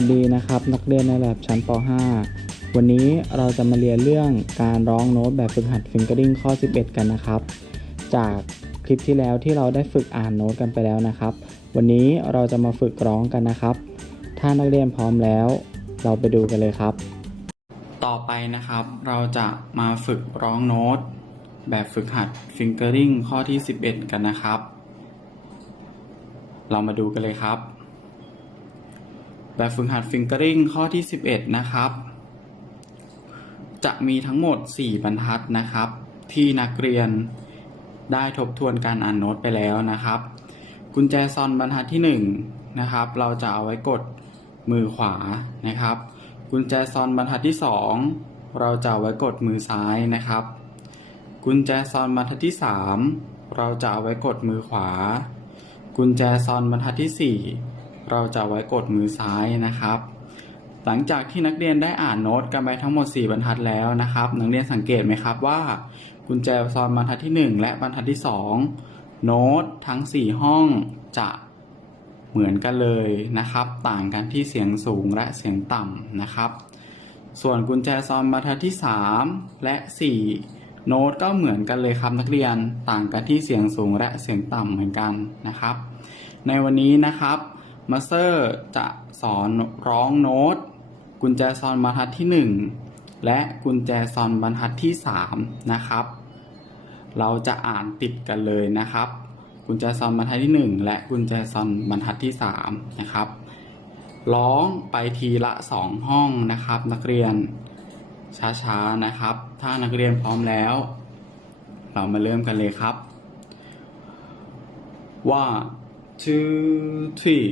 วัสดีนะครับนักเรียนในแลบชั้นป .5 วันนี้เราจะมาเรียนเรื่องการร้องโน้ตแบบฝึกหัด Fingering ข้อ 11 กันนะครับ จากคลิปที่แล้วที่เราได้ฝึกอ่านโน้ตกันไปแล้วนะครับ วันนี้เราจะมาฝึกร้องกันนะครับ ถ้านักเรียนพร้อมแล้ว เราไปดูกันเลยครับ ต่อไปนะครับ เราจะมาฝึกร้องโน้ตแบบฝึกหัด Fingering ข้อที่ 11 กันนะครับ เรามาดูกันเลยครับ แบบฝึกหัด Fingering ข้อที่ 11 นะครับ จะมีทั้งหมด 4 บรรทัดนะครับ ที่นักเรียนได้ทบทวนการอ่านโน้ตไปแล้วนะครับ กุญแจซอนบรรทัดที่1นะครับ เราจะเอาไว้กดมือขวานะครับ กุญแจซอนบรรทัดที่ 2 เราจะเอาไว้กดมือซ้ายนะครับ กุญแจซอนบรรทัดที่ 3 เราจะเอาไว้กดมือขวา กุญแจซอนบรรทัดที่ 4 เราจะไว้กดมือซ้ายนะครับ หลังจากที่นักเรียนได้อ่านโน้ตกันไปทั้งหมด 4 บรรทัดแล้วนะครับ นักเรียนสังเกตไหมครับว่า กุญแจซอนบรรทัดที่ 1 และบรรทัดที่ 2 โน้ตทั้ง 4 ห้องจะเหมือนกันเลยนะครับ ต่างกันที่เสียงสูงและเสียงต่ำนะครับ ส่วนกุญแจซอนบรรทัดที่ 3 และ 4 โน้ตก็เหมือนกันเลยครับนักเรียนต่างกันที่เสียงสูงและเสียงต่ำเหมือนกันนะครับ ในวันนี้นะครับ มาสเตอร์จะสอนร้องโน้ต กุญแจซอนบรรทัดที่ 1 และกุญแจซอนบรรทัดที่ 3 นะครับ เราจะอ่านติดกันเลยนะครับ กุญแจซอนบรรทัดที่ 1 และกุญแจซอนบรรทัดที่ 3 นะครับ ร้องไปทีละ 2 ห้องนะครับ นักเรียนช้าๆนะครับ ถ้านักเรียนพร้อมแล้ว เรามาเริ่มกันเลยครับ one two three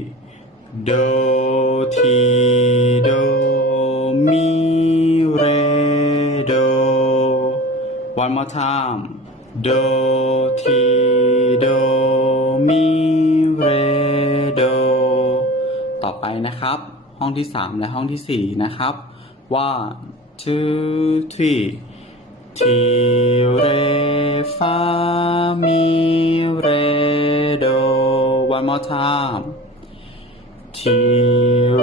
do ti do mi re do one more time do ti do mi re do ต่อไปนะครับ ห้องที่ 3 และห้องที่ 4 นะครับ one two three ti re fa mi re do one more time ti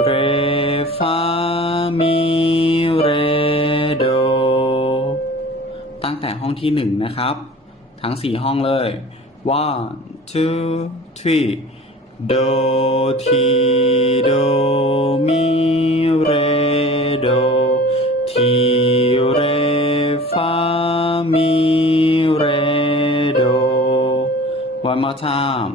re fa mi re do ตั้งแต่ห้องที่1นะครับ ทั้ง4ห้องเลย one two three do ti do mi re do ti re fa mi re do one more time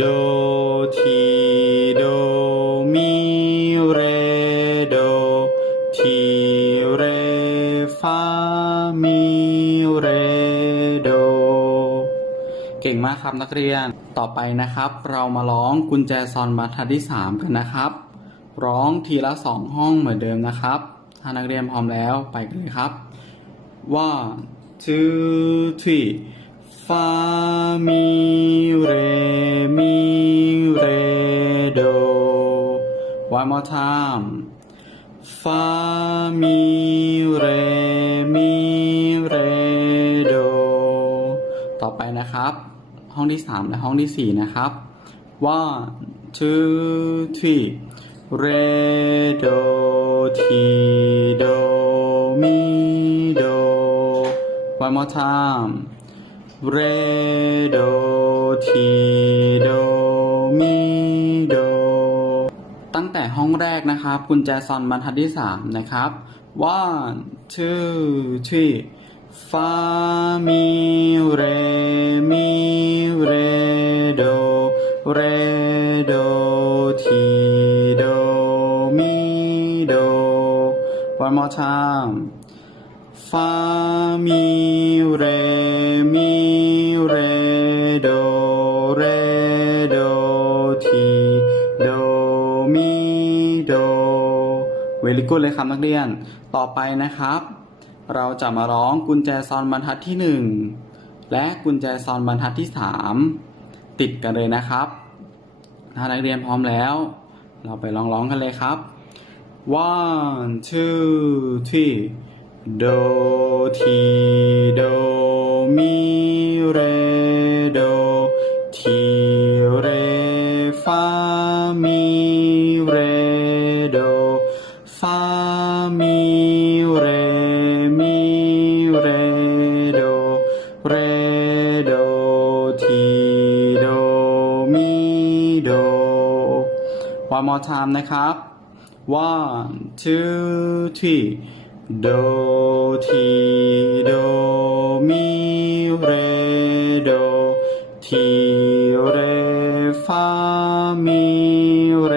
do ti do mi re do ti re fa mi re do เก่งมากครับนักเรียนต่อไปนะครับ เรามาร้องกุญแจซอนบรรทัดที่ 3 กันนะครับ ร้องทีละ 2 ห้องเหมือนเดิมนะครับ ถ้านักเรียนพร้อมแล้วไปกันเลยครับ one two three fa mi re one more time fa mi re mi re do ต่อไปนะครับ ห้องที่ 3 และห้องที่ 4 นะครับ one two three re do ti do mi do one more time re do ti do mi ห้องแรกนะครับกุณแจซอนบรรทัดที่ 3 นะครับ one two three ฟามิเรมิเรโดเรโดทีโดมิโด one more time ฟามิเรมิเรโด เวลิกุลเลยครับนักเรียน ต่อไปนะครับ เราจะมาร้องกุญแจซอนบรรทัดที่ 1 และกุญแจซอนบรรทัดที่ 3 ติดกันเลยนะครับ ถ้านักเรียนพร้อมแล้ว เราไปลองร้องกันเลยครับ one two three do ti do mi re do ti re fa ทีโดมีโด one more time นะครับ one two three โดทีโดมีเรโดทีเรฟามีเร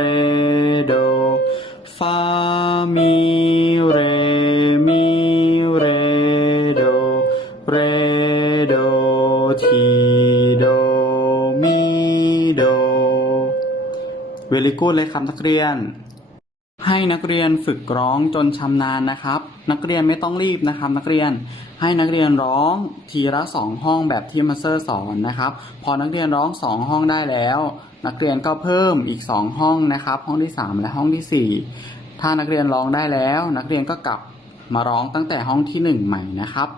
ti do mi do เวลิกูดเลยครับนักเรียน ให้นักเรียนฝึกร้องจนชำนาญนะครับ นักเรียนไม่ต้องรีบนะครับ นักเรียนให้นักเรียนร้องทีละสองห้องแบบที่มาสเตอร์สอนนะครับ พอนักเรียนร้องสองห้องได้แล้ว นักเรียนก็เพิ่มอีกสองห้องนะครับ ห้องที่สามและห้องที่สี่ถ้านักเรียนร้องได้แล้ว นักเรียนก็กลับมาร้องตั้งแต่ห้องที่หนึ่งใหม่นะครับ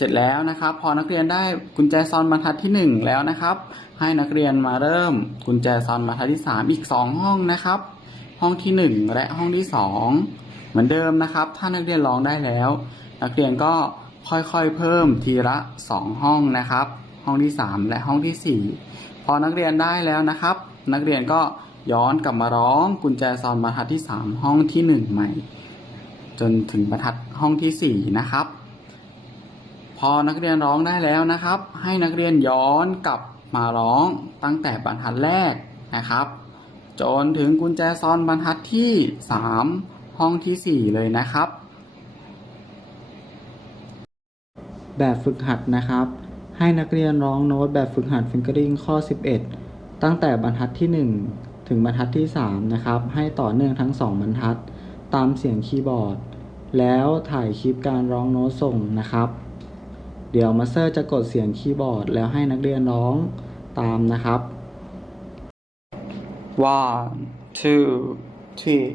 เสร็จแล้วนะครับ พอนักเรียนได้กุญแจซอนบรรทัดที่หนึ่งแล้วนะครับ ให้นักเรียนมาเริ่มกุญแจซอนบรรทัดที่สามอีกสองห้องนะครับ ห้องที่หนึ่งและห้องที่สองเหมือนเดิมนะครับ ถ้านักเรียนร้องได้แล้ว นักเรียนก็ค่อยๆเพิ่มทีละสองห้องนะครับ ห้องที่สามและห้องที่สี่พอนักเรียนได้แล้วนะครับ นักเรียนก็ย้อนกลับมาร้องกุญแจซอนบรรทัดที่สามห้องที่หนึ่งใหม่ จนถึงบรรทัดห้องที่สี่นะครับ พอนักเรียนร้องได้แล้วนะครับ ให้นักเรียนย้อนกลับมาร้องตั้งแต่บรรทัดแรกนะครับ จนถึงกุญแจซอนบรรทัดที่ 3 ห้องที่ 4 เลยนะครับ แบบฝึกหัดนะครับ ให้นักเรียนร้องโน้ตแบบฝึกหัด Fingering ข้อ 11 ตั้งแต่บรรทัดที่ 1 ถึงบรรทัดที่ 3 นะครับ ให้ต่อเนื่องทั้ง 2 บรรทัด ตามเสียงคีย์บอร์ด แล้วถ่ายคลิปการร้องโน้ตส่งนะครับ เดี๋ยวมาสเตอร์จะกดเสียงคีย์บอร์ด แล้วให้นักเรียนร้องตามนะครับ one two three